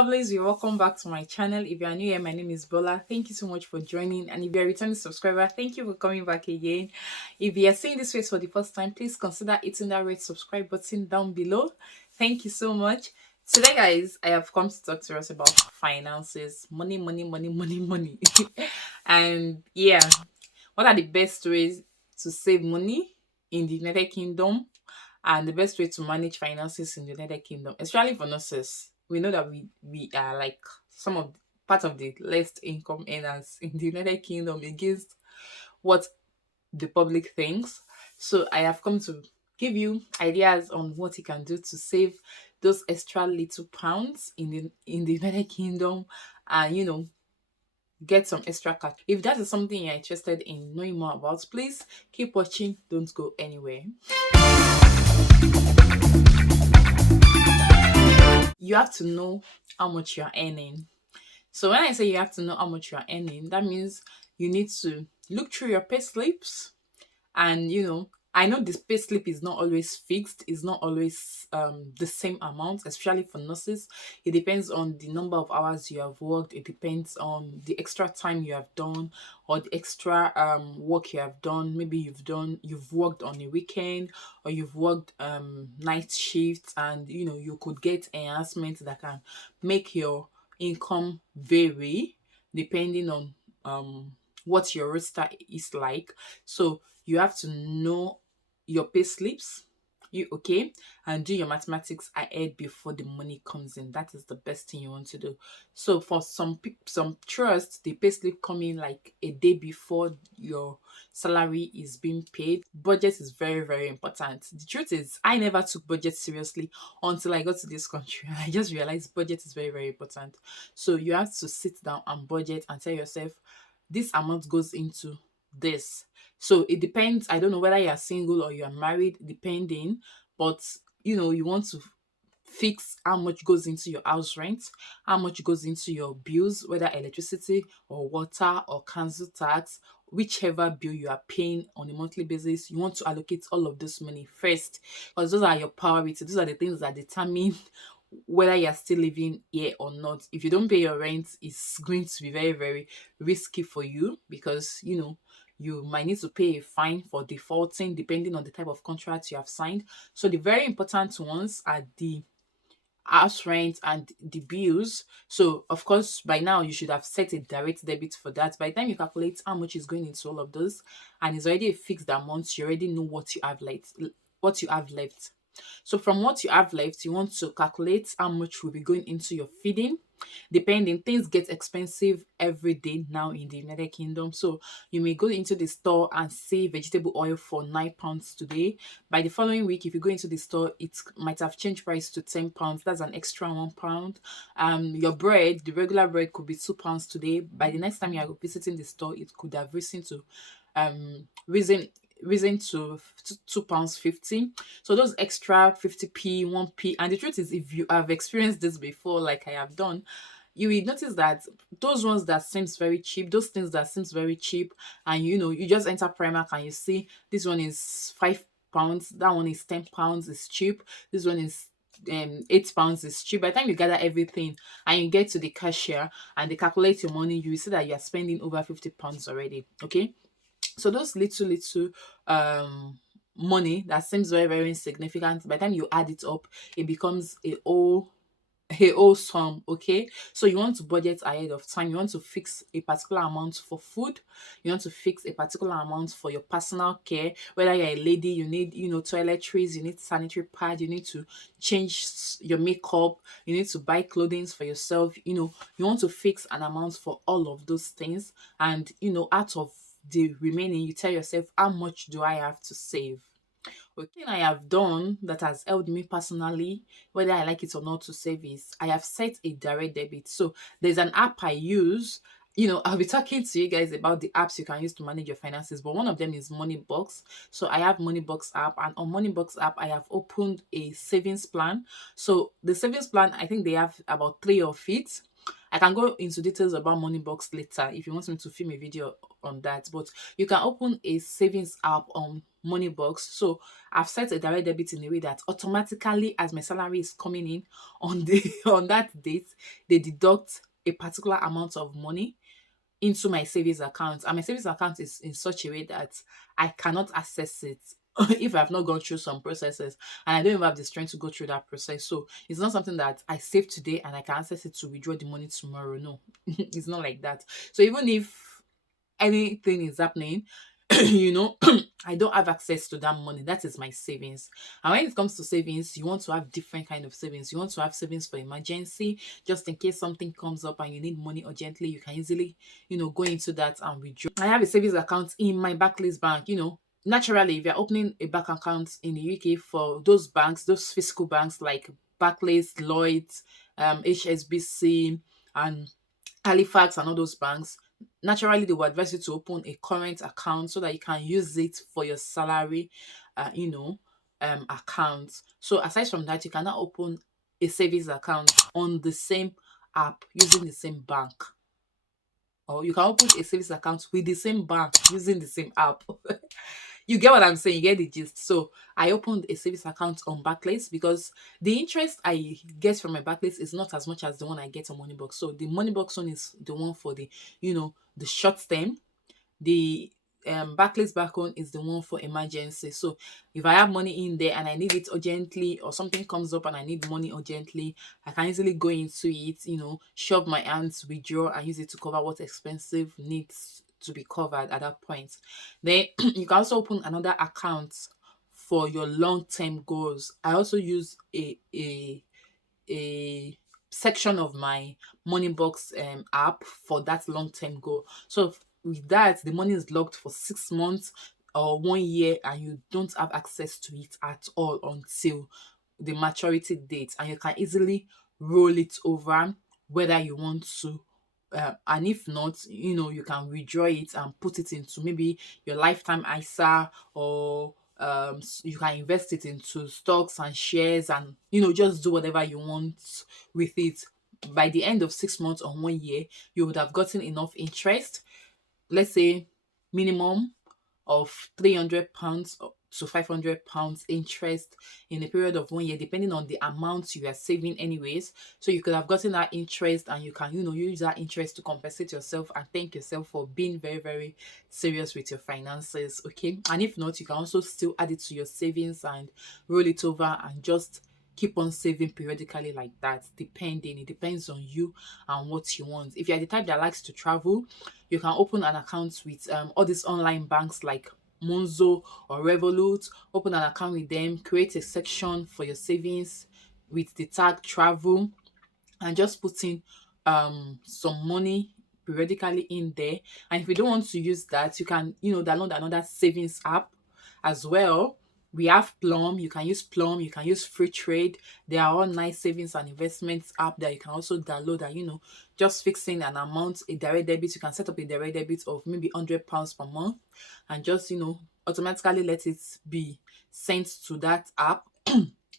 lovelies, you're welcome back to my channel. If you are new here, my name is Bola. Thank you so much for joining. And if you're a returning subscriber, thank you for coming back again. If you are seeing this face for the first time, please consider hitting that red subscribe button down below. Thank you so much. Today, guys, I have come to talk to us about finances, money, money, money, money, money. And yeah, what are the best ways to save money in the United Kingdom? And the best way to manage finances in the United Kingdom, especially for nurses. We know that we are like some of part of the least income earners in the United Kingdom against what the public thinks. So I have come to give you ideas on what you can do to save those extra little pounds in the United Kingdom, and get some extra cash. If that is something you're interested in knowing more about, please keep watching. Don't go anywhere. You have to know how much you're earning. So when I say you have to know how much you're earning, that means you need to look through your pay slips. And I know this pay slip is not always fixed, it's not always the same amount, especially for nurses. It depends on the number of hours you have worked, it depends on the extra time you have done, or the extra work you have done. Maybe you've worked on a weekend, or you've worked night shifts, and you could get enhancements that can make your income vary depending on what your roster is like. So you have to know your pay slips, and do your mathematics ahead before the money comes in. That is the best thing you want to do. So for some people, some trusts, the pay slip come in like a day before your salary is being paid. Budget is very, very important. The truth is, I never took budget seriously until I got to this country, and I just realized budget is very, very important. So you have to sit down and budget and tell yourself, this amount goes into this. So it depends. I don't know whether you're single or you're married, depending, but you want to fix how much goes into your house rent, how much goes into your bills, whether electricity or water or council tax, whichever bill you are paying on a monthly basis. You want to allocate all of this money first, because those are your priorities. Those are the things that determine whether you're still living here or not. If you don't pay your rent, it's going to be very, very risky for you, because you might need to pay a fine for defaulting depending on the type of contract you have signed. So the very important ones are the house rent and the bills. So of course, by now you should have set a direct debit for that. By the time you calculate how much is going into all of those, and it's already a fixed amount, you already know what you have left. So from what you have left, you want to calculate how much will be going into your feeding. Depending, things get expensive every day now in the United Kingdom. So you may go into the store and see vegetable oil for £9 today. By the following week, if you go into the store, it might have changed price to £10. That's an extra £1. Your bread, the regular bread, could be £2 today. By the next time you are visiting the store, it could have risen to £2.50. So those extra 50p, 1p, and the truth is, if you have experienced this before, like I have done, you will notice that those ones that seems very cheap, those things that seems very cheap, and you just enter Primark and you see this one is £5, that one is £10, is cheap, this one is £8 is cheap. By the time you gather everything and you get to the cashier and they calculate your money, you will see that you are spending over £50 already. Okay, so those little money that seems very, very insignificant, by the time you add it up, it becomes a whole sum. Okay, so you want to budget ahead of time. You want to fix a particular amount for food, you want to fix a particular amount for your personal care. Whether you're a lady, you need toiletries, you need sanitary pad, you need to change your makeup, you need to buy clothing for yourself. You want to fix an amount for all of those things, and out of the remaining, you tell yourself, how much do I have to save? One thing I have done that has helped me personally, whether I like it or not, to save is I have set a direct debit. So there's an app I use. I'll be talking to you guys about the apps you can use to manage your finances, but one of them is Moneybox. So I have Moneybox app, and on Moneybox app, I have opened a savings plan. So the savings plan, I think they have about three of it. I can go into details about money box later if you want me to film a video on that. But you can open a savings app on money box. So I've set a direct debit in a way that automatically, as my salary is coming in on the on that date, they deduct a particular amount of money into my savings account. And my savings account is in such a way that I cannot access it if I've not gone through some processes, and I don't even have the strength to go through that process. So it's not something that I save today and I can access it to withdraw the money tomorrow. No, it's not like that. So even if anything is happening, you know, I don't have access to that money. That is my savings. And when it comes to savings, you want to have different kind of savings. You want to have savings for emergency, just in case something comes up and you need money urgently. You can easily, go into that and withdraw. I have a savings account in my Barclays bank. Naturally, if you're opening a bank account in the UK for those banks, those physical banks like Barclays, Lloyds, HSBC, and Halifax and all those banks, naturally they will advise you to open a current account so that you can use it for your salary, account. So aside from that, you cannot open a savings account on the same app using the same bank. Or you can open a savings account with the same bank using the same app. You get what I'm saying? You get the gist. So I opened a savings account on Barclays because the interest I get from my Barclays is not as much as the one I get on Moneybox. So the Moneybox one is the one for the short term. The Barclays back on is the one for emergency. So if I have money in there and I need it urgently, or something comes up and I need money urgently, I can easily go into it, shove my hands, withdraw, and use it to cover what expensive needs to be covered at that point. Then you can also open another account for your long-term goals. I also use a section of my money box app for that long-term goal. So with that, the money is locked for 6 months or 1 year, and you don't have access to it at all until the maturity date, and you can easily roll it over whether you want to. And if not, you can withdraw it and put it into maybe your lifetime ISA, or you can invest it into stocks and shares, and just do whatever you want with it. By the end of 6 months or 1 year, you would have gotten enough interest, let's say minimum of £300 to £500 interest in a period of 1 year, depending on the amount you are saving anyways. So you could have gotten that interest, and you can use that interest to compensate yourself and thank yourself for being very, very serious with your finances. Okay, and if not, you can also still add it to your savings and roll it over and just keep on saving periodically like that. Depending, it depends on you and what you want. If you're the type that likes to travel, you can open an account with all these online banks like Monzo or Revolut. Open an account with them, create a section for your savings with the tag travel, and just put in some money periodically in there. And if you don't want to use that, you can download another savings app as well. We have Plum. You can use Plum. You can use Free Trade. They are all nice savings and investments app that you can also download. And just fixing an amount, a direct debit. You can set up a direct debit of maybe £100 per month, and just automatically let it be sent to that app.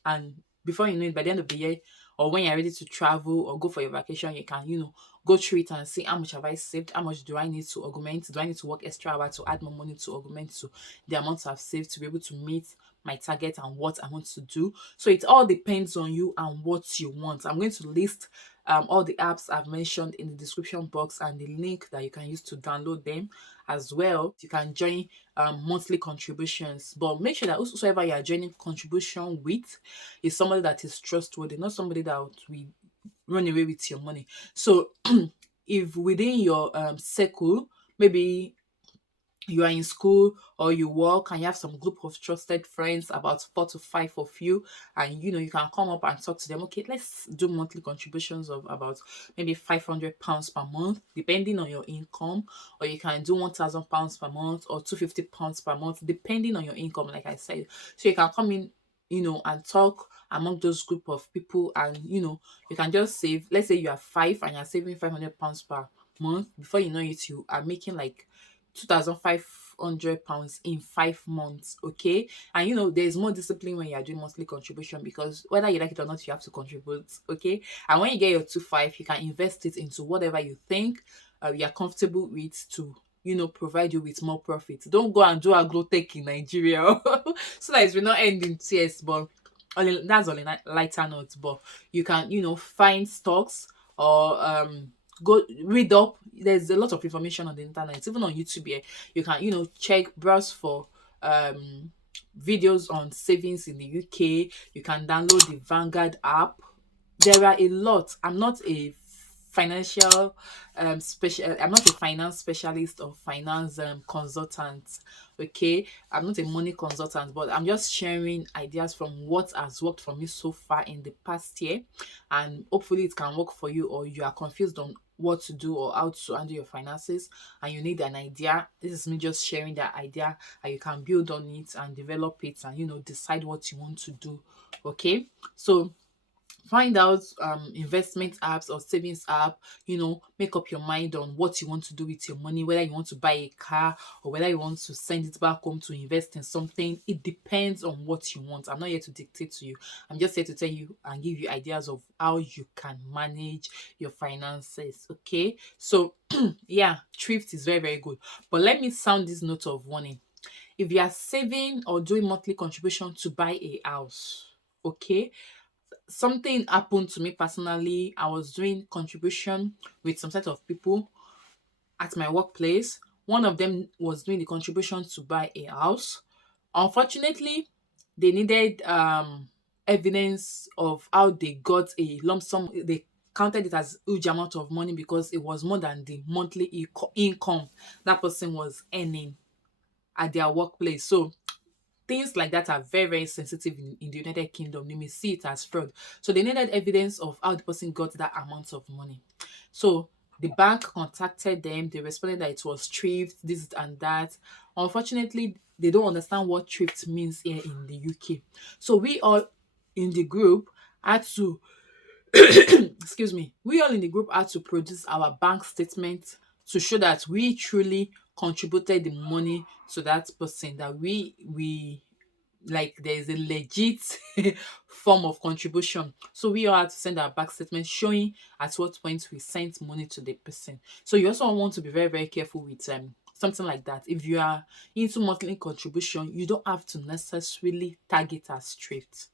And before you know it, by the end of the year, or when you're ready to travel or go for your vacation, you can go through it and see how much have I saved, how much do I need to augment, do I need to work extra hours to add more money to augment to the amount I've saved to be able to meet my target and what I want to do. So it all depends on you and what you want. I'm going to list all the apps I've mentioned in the description box, and the link that you can use to download them as well. You can join monthly contributions, but make sure that whosoever you are joining contribution with is somebody that is trustworthy, not somebody that will run away with your money. So if within your circle, maybe you are in school or you work and you have some group of trusted friends, about 4 to 5 of you, and you can come up and talk to them. Okay, let's do monthly contributions of about maybe £500 per month, depending on your income, or you can do £1,000 per month or £250 per month, depending on your income, like I said. So you can come in and talk among those group of people, and you can just save. Let's say you are five and you're saving £500 per month. Before you know it, you are making like £500 in 5 months. Okay, and there's more discipline when you're doing monthly contribution, because whether you like it or not, you have to contribute. Okay, and when you get your 2 5, you can invest it into whatever you think you're comfortable with to provide you with more profit. Don't go and do agrotech in Nigeria so that it will not end in tears. But that's on a lighter note. But you can find stocks, or go read up. There's a lot of information on the internet, even on YouTube here. You can check, browse for videos on savings in the UK. You can download the Vanguard app. There are a lot. I'm not a financial special I'm not a finance specialist or finance consultant. Okay, I'm not a money consultant, but I'm just sharing ideas from what has worked for me so far in the past year, and hopefully it can work for you, or you are confused on what to do or how to handle your finances and you need an idea. This is me just sharing that idea, and you can build on it and develop it, and decide what you want to do. Okay, so find out investment apps or savings app. Make up your mind on what you want to do with your money, whether you want to buy a car or whether you want to send it back home to invest in something. It depends on what you want. I'm not here to dictate to you. I'm just here to tell you and give you ideas of how you can manage your finances. Okay, so yeah, thrift is very, very good. But let me sound this note of warning. If you are saving or doing monthly contribution to buy a house, okay, something happened to me personally. I was doing contribution with some set of people at my workplace. One of them was doing the contribution to buy a house. Unfortunately, they needed evidence of how they got a lump sum. They counted it as huge amount of money because it was more than the monthly income that person was earning at their workplace. So things like that are very, very sensitive in the United Kingdom. They may see it as fraud. So they needed evidence of how the person got that amount of money. So the bank contacted them. They responded that it was thrift, this and that. Unfortunately, they don't understand what thrift means here in the UK. So we all in the group had to excuse me, we all in the group had to produce our bank statement to show that we truly contributed the money to that person, that we like there is a legit form of contribution. So we all had to send our bank statement showing at what point we sent money to the person. So you also want to be very, very careful with something like that. If you are into monthly contribution, you don't have to necessarily tag it as thrift.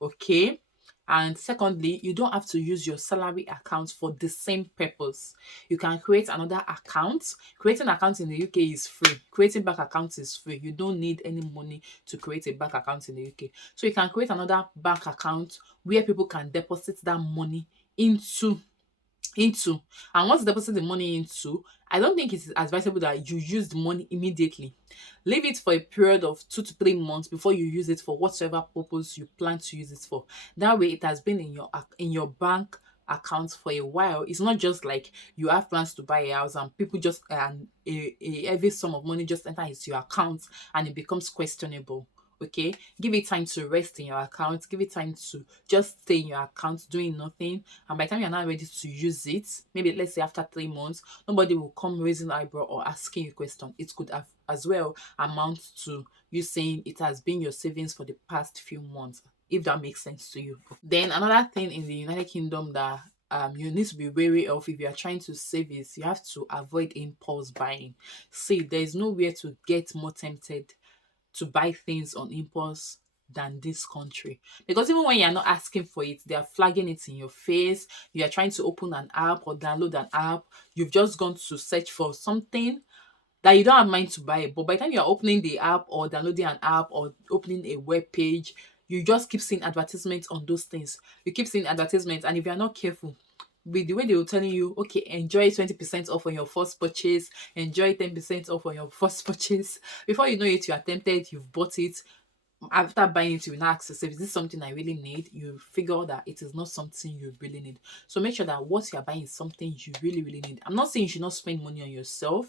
Okay, and secondly, you don't have to use your salary account for the same purpose. You can create another account. Creating accounts in the UK is free. Creating bank accounts is free. You don't need any money to create a bank account in the UK. So you can create another bank account where people can deposit that money into into and once you deposit the money into, I don't think it is advisable that you use the money immediately. Leave it for a period of 2 to 3 months before you use it for whatever purpose you plan to use it for. That way it has been in your bank account for a while. It's not just like you have plans to buy a house and people just a heavy sum of money just enter into your account and it becomes questionable. Okay, give it time to rest in your account, give it time to just stay in your account doing nothing, and by the time you're not ready to use it, maybe let's say after 3 months, nobody will come raising eyebrow or asking you a question. It could have as well amount to you saying it has been your savings for the past few months, if that makes sense to you. Then another thing in the United Kingdom that you need to be wary of if you are trying to save is you have to avoid impulse buying. See, there is nowhere to get more tempted to buy things on impulse than this country, because even when you're not asking for it, they are flagging it in your face. You are trying to open an app or download an app, you've just gone to search for something that you don't have mind to buy, but by the time you're opening the app or downloading an app or opening a web page, you just keep seeing advertisements on those things. You keep seeing advertisements, and if you're not careful with the way they will telling you, okay, enjoy 20% off on your first purchase, enjoy 10% off on your first purchase, before you know it, you are tempted, you've bought it. After buying it, you will now ask yourself, is this something I really need? You figure out that it is not something you really need. So make sure that what you are buying is something you really, really need. I'm not saying you should not spend money on yourself,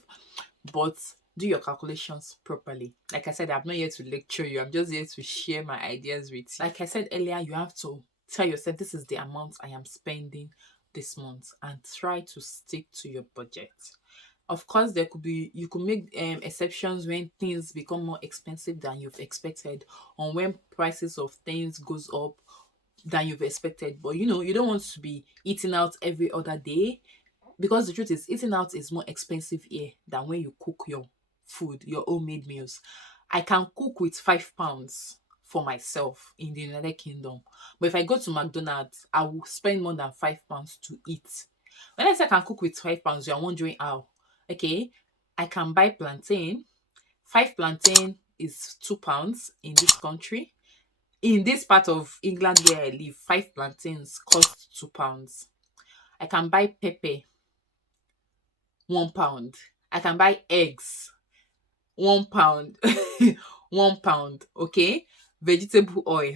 but do your calculations properly. Like I said, I'm not here to lecture you. I'm just here to share my ideas with you. Like I said earlier, you have to tell yourself this is the amount I am spending this month and try to stick to your budget. Of course, there could be you could make exceptions when things become more expensive than you've expected, or when prices of things goes up than you've expected. But you don't want to be eating out every other day, because the truth is eating out is more expensive here than when you cook your food, your homemade meals. I can cook with £5 for myself in the United Kingdom. But if I go to McDonald's, I will spend more than £5 to eat. When I say I can cook with £5, you are wondering how. Okay, I can buy plantain. Five plantain is £2 in this country. In this part of England where I live, five plantains cost £2. I can buy pepper, £1. I can buy eggs, £1. £1, okay? Vegetable oil.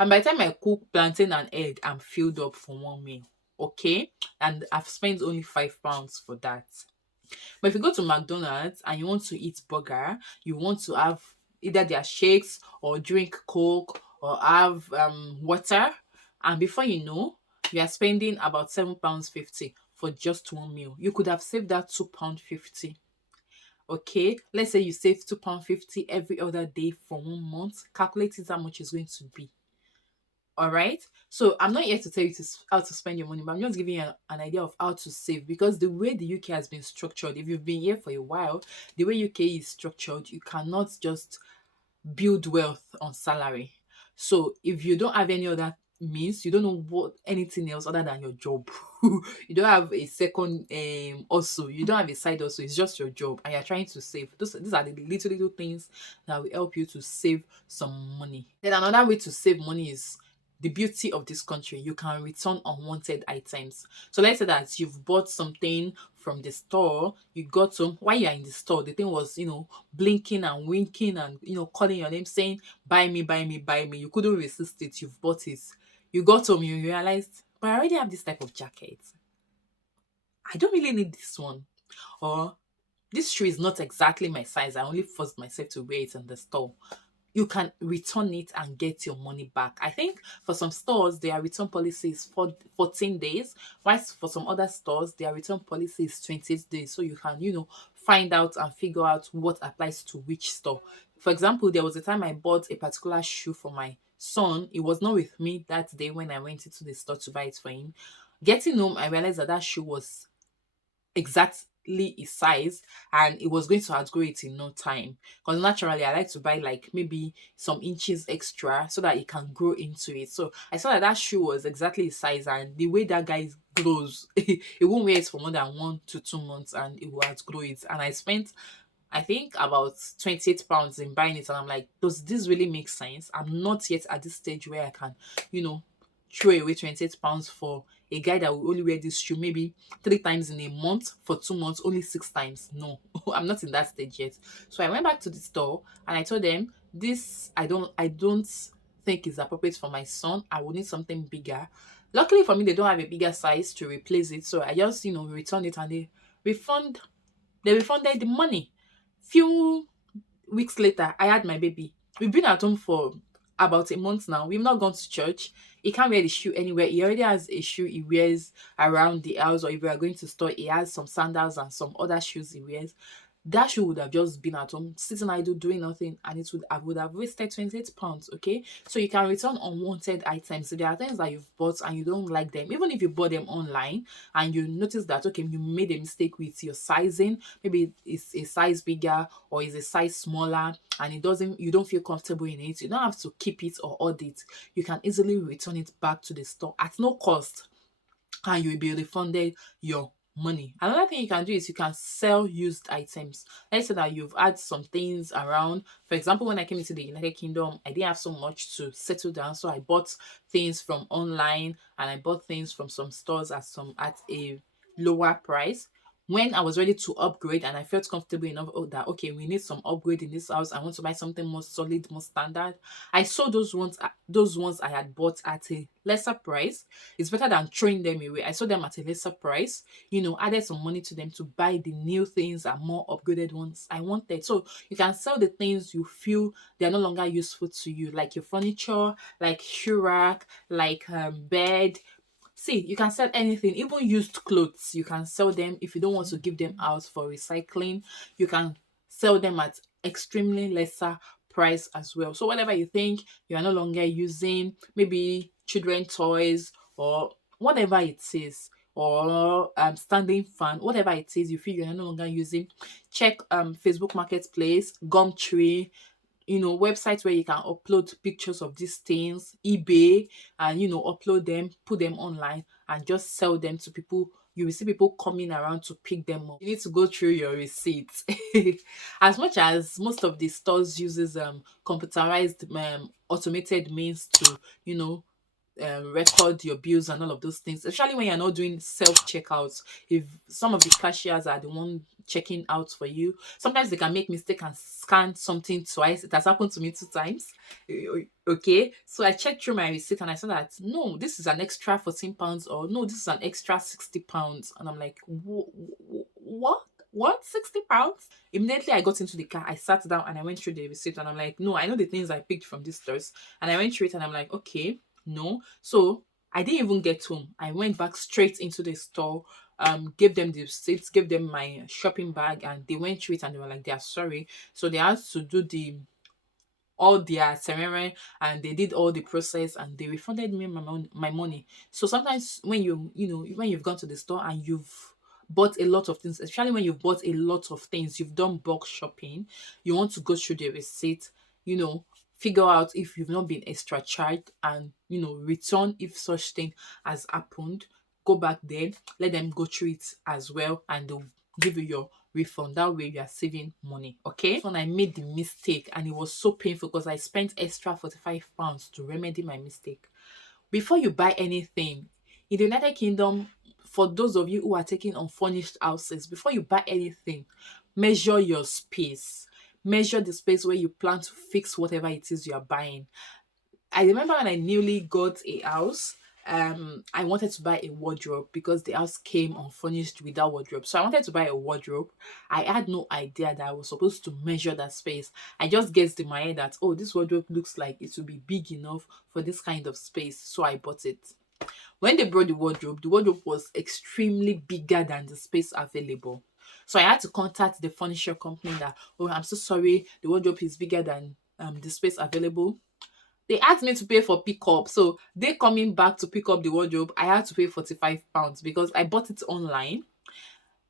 And by the time I cook plantain and egg, I'm filled up for one meal. Okay? And I've spent only £5 for that. But if you go to McDonald's and you want to eat burger, you want to have either their shakes or drink Coke or have water, and before you know, you are spending about £7.50 for just one meal. You could have saved that £2.50. Okay, let's say you save £2.50 every other day for 1 month. Calculate it how much it's going to be. All right. So I'm not here to tell you how to spend your money, but I'm just giving you an idea of how to save, because the way the UK has been structured, if you've been here for a while, the way UK is structured, you cannot just build wealth on salary. So if you don't have any other means, you don't know what anything else other than your job. You don't have a second also, you don't have a side also, it's just your job and you're trying to save. These are the little things that will help you to save some money. Then another way to save money is the beauty of this country. You can return unwanted items. So let's say that you've bought something from the store, you got some while you're in the store, the thing was, blinking and winking and calling your name, saying buy me, buy me, buy me. You couldn't resist it, you've bought it. You got home, you realized, but I already have this type of jacket, I don't really need this one. Or this shoe is not exactly my size, I only forced myself to wear it in the store. You can return it and get your money back. I think for some stores, their return policy is for 14 days, whilst for some other stores, their return policy is 28 days. So you can, find out and figure out what applies to which store. For example, there was a time I bought a particular shoe for my son. It was not with me that day when I went into the store to buy it for him. Getting home, I realized that shoe was exactly his size and it was going to outgrow it in no time, because naturally I like to buy like maybe some inches extra so that it can grow into it. So I saw that shoe was exactly his size, and the way that guy grows, it won't wear it for more than 1 to 2 months and it will outgrow it. And I spent, I think, about £28 in buying it, and I'm like, does this really make sense? I'm not yet at this stage where I can, you know throw away £28 for a guy that will only wear this shoe maybe 3 times in a month for 2 months, only 6 times. No, I'm not in that stage yet. So I went back to the store and I told them, this I don't think is appropriate for my son. I will need something bigger. Luckily for me, they don't have a bigger size to replace it. So I just, returned it, and they refunded the money. Few weeks later, I had my baby. We've been at home for about a month now. We've not gone to church. He can't wear the shoe anywhere. He already has a shoe he wears around the house, or if we are going to store, he has some sandals and some other shoes he wears. That shoe would have just been at home, sitting idle, doing nothing, and I would have wasted £28. Okay, so you can return unwanted items. So there are things that you've bought and you don't like them, even if you bought them online and you notice that okay, you made a mistake with your sizing. Maybe it's a size bigger or is a size smaller, and you don't feel comfortable in it. You don't have to keep it or audit. You can easily return it back to the store at no cost, and you'll be refunded your money. Another thing you can do is you can sell used items. Let's say that you've had some things around. For example, when I came into the United Kingdom, I didn't have so much to settle down, so I bought things from online and I bought things from some stores at a lower price. When I was ready to upgrade and I felt comfortable enough, that okay, we need some upgrade in this house, I want to buy something more solid, more standard, I saw those ones I had bought at a lesser price. It's better than throwing them away. I saw them at a lesser price, added some money to them to buy the new things and more upgraded ones I wanted. So you can sell the things you feel they're no longer useful to you, like your furniture, like shoe rack, like bed, See, you can sell anything, even used clothes. You can sell them if you don't want to give them out for recycling. You can sell them at extremely lesser price as well. So whatever you think you are no longer using, maybe children toys or whatever it is, or standing fan, whatever it is you feel you're no longer using, check Facebook Marketplace, Gumtree, websites where you can upload pictures of these things, eBay, and upload them, put them online, and just sell them to people. You will see people coming around to pick them up. You need to go through your receipts. As much as most of the stores uses computerized automated means to record your bills and all of those things, especially when you're not doing self checkouts. If some of the cashiers are the one checking out for you, sometimes they can make mistake and scan something twice. It has happened to me 2 times. Okay, so I checked through my receipt and I saw that no, this is an extra £14, or no, this is an extra £60, and I'm like, what, £60? Immediately I got into the car, I sat down and I went through the receipt, and I'm like, no, I know the things I picked from these stores, and I went through it and I'm like, okay, no. So I didn't even get home. I went back straight into the store, gave them the receipts, gave them my shopping bag, and they went through it and they were like, they are sorry. So they had to do the all their ceremony, and they did all the process, and they refunded me my money. So sometimes when when you've gone to the store and you've bought a lot of things, especially when you've bought a lot of things, you've done bulk shopping, you want to go through the receipt, you know figure out if you've not been extra charged, and return if such thing has happened. Go back there, let them go through it as well, and they'll give you your refund. That way you are saving money. Okay, when I made the mistake, and it was so painful because I spent extra £45 to remedy my mistake. Before you buy anything in the United Kingdom, for those of you who are taking unfurnished houses, before you buy anything, measure your space. Measure the space where you plan to fix whatever it is you are buying. I remember when I newly got a house, I wanted to buy a wardrobe because the house came unfurnished without wardrobe. So I wanted to buy a wardrobe. I had no idea that I was supposed to measure that space. I just guessed in my head that, oh, this wardrobe looks like it will be big enough for this kind of space. So I bought it. When they brought the wardrobe was extremely bigger than the space available. So I had to contact the furniture company that, oh, I'm so sorry, the wardrobe is bigger than the space available. They asked me to pay for pickup. So they coming back to pick up the wardrobe, I had to pay £45 because I bought it online.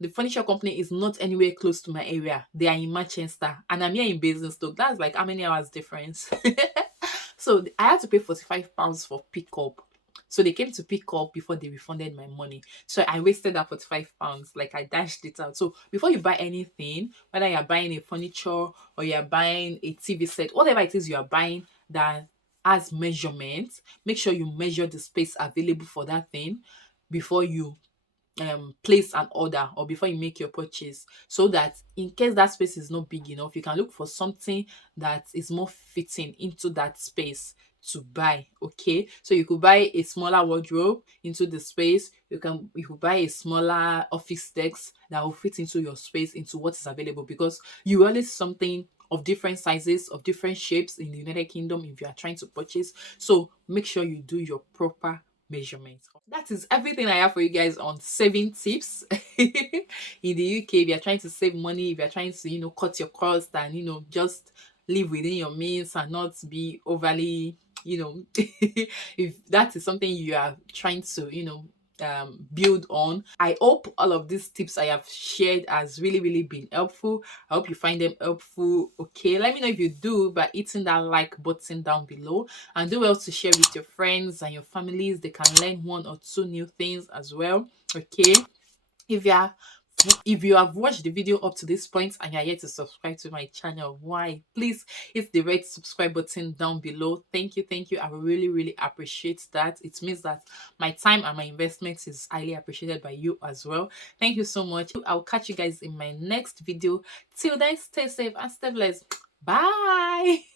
The furniture company is not anywhere close to my area. They are in Manchester and I'm here in Basingstoke. That's like how many hours difference? So I had to pay £45 for pickup. So they came to pick up before they refunded my money. So I wasted that £45. Like I dashed it out. So before you buy anything, whether you're buying a furniture or you're buying a TV set, whatever it is you are buying that has measurements, make sure you measure the space available for that thing before you place an order, or before you make your purchase, so that in case that space is not big enough, you can look for something that is more fitting into that space to buy. Okay, so you could buy a smaller wardrobe into the space. You could buy a smaller office desk that will fit into your space, into what is available, because you always something of different sizes, of different shapes in the United Kingdom if you are trying to purchase. So make sure you do your proper measurements. That is everything I have for you guys on saving tips in the UK. If you're trying to save money, if you're trying to cut your cost, and just live within your means and not be overly if that is something you are trying to build on. I hope all of these tips I have shared has really been helpful. I hope you find them helpful. Okay, let me know if you do by hitting that like button down below, and do well to share with your friends and your families. They can learn one or two new things as well. Okay, if you are if you have watched the video up to this point and you are yet to subscribe to my channel, why? Please hit the red subscribe button down below. Thank you. I really appreciate that. It means that my time and my investment is highly appreciated by you as well. Thank you so much. I'll catch you guys in my next video. Till then, stay safe and stay blessed. Bye.